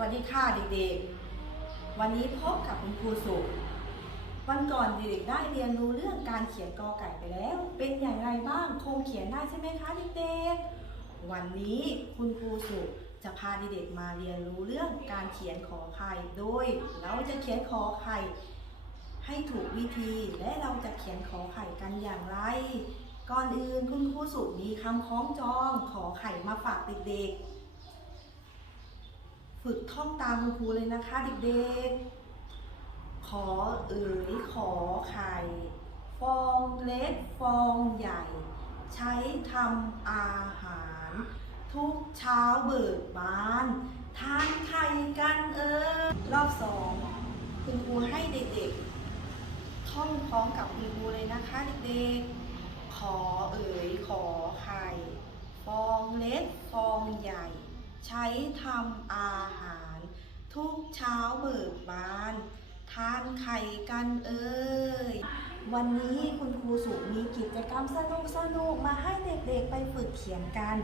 วัสดีค่ะเด็กๆ วันนี้พบกับคุณครูสุวันก่อนเด็กๆได้เรียนรู้เรื่องการเขียนกอไก่ไปแล้ว เป็นอย่างไรบ้างคงเขียนได้ใช่ไหมคะเด็กๆ วันนี้คุณครูสุจะพาเด็กๆมาเรียนรู้เรื่องการเขียนขอไข่ โดย เราจะเขียนขอไข่ ให้ถูกวิธีและเราจะเขียนขอไข่กันอย่างไร ก่อนอื่นคุณครูสุมีคำคล้องจองขอไข่มาฝากเด็กๆ ฝึกท่องตามคุณครูเลยนะคะเด็กๆ ขอเอ๋ยขอไข่ ฟองเล็กฟองใหญ่ ใช้ทำอาหาร ทุกเช้าเบิกบาน ทานไข่กันเออรอบสองคุณครูให้เด็กๆ ท่องพร้อมกับคุณครูเลยนะคะเด็กๆ ขอเอ๋ยขอไข่ ฟองเล็กฟองใหญ่ ใช้ทำอาหาร ทุกเช้าเบิกบาน ทานไข่กันเอ่ยวันนี้คุณครูสุมีกิจกรรมสนุกสนุกมาให้เด็กๆไปฝึกเขียนกัน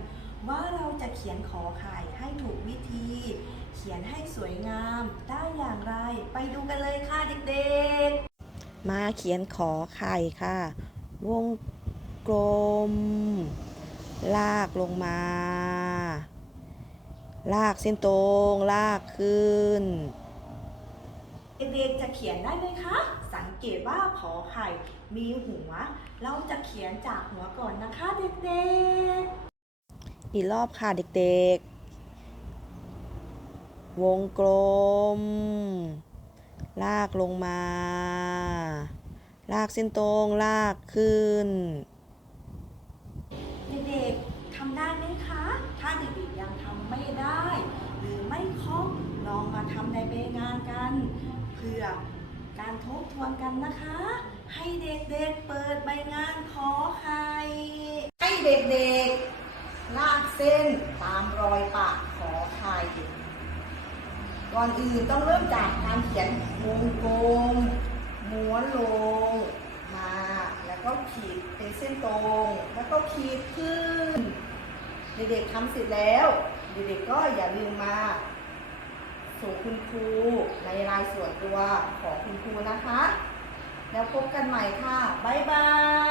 ว่าเราจะเขียนขอไข่ให้ถูกวิธี เขียนให้สวยงามได้อย่างไร ไปดูกันเลยค่ะเด็กๆ มาเขียนขอไข่ค่ะ วงกลม ลากลงมา ลากเส้นตรงลากขึ้น เด็กๆจะเขียนได้ไหมคะ สังเกตว่าขอไข่มีหัว เราจะเขียนจากหัวก่อนนะคะ เด็กๆ อีกรอบค่ะเด็กๆ วงกลม ลากลงมา ลากเส้นตรงลากขึ้น ทำไม่ได้ หรือไม่คล่องลองมาทำในใบงานกันเพื่อการทบทวนกันนะคะ ให้เด็กๆเปิดใบงานขอไข่ให้เด็กๆ ลากเส้นตามรอยปากขอไข่ก่อนอื่นต้องเริ่มจากการเขียนวงกลมม้วนลงมา แล้วก็ขีดเป็นเส้นตรง แล้วก็ขีดขึ้น เด็กๆทำเสร็จแล้ว เด็กๆก็อย่าลืมมาส่งคุณครูในรายส่วนตัวของคุณครูนะคะ แล้วพบกันใหม่ค่ะ บ๊ายบาย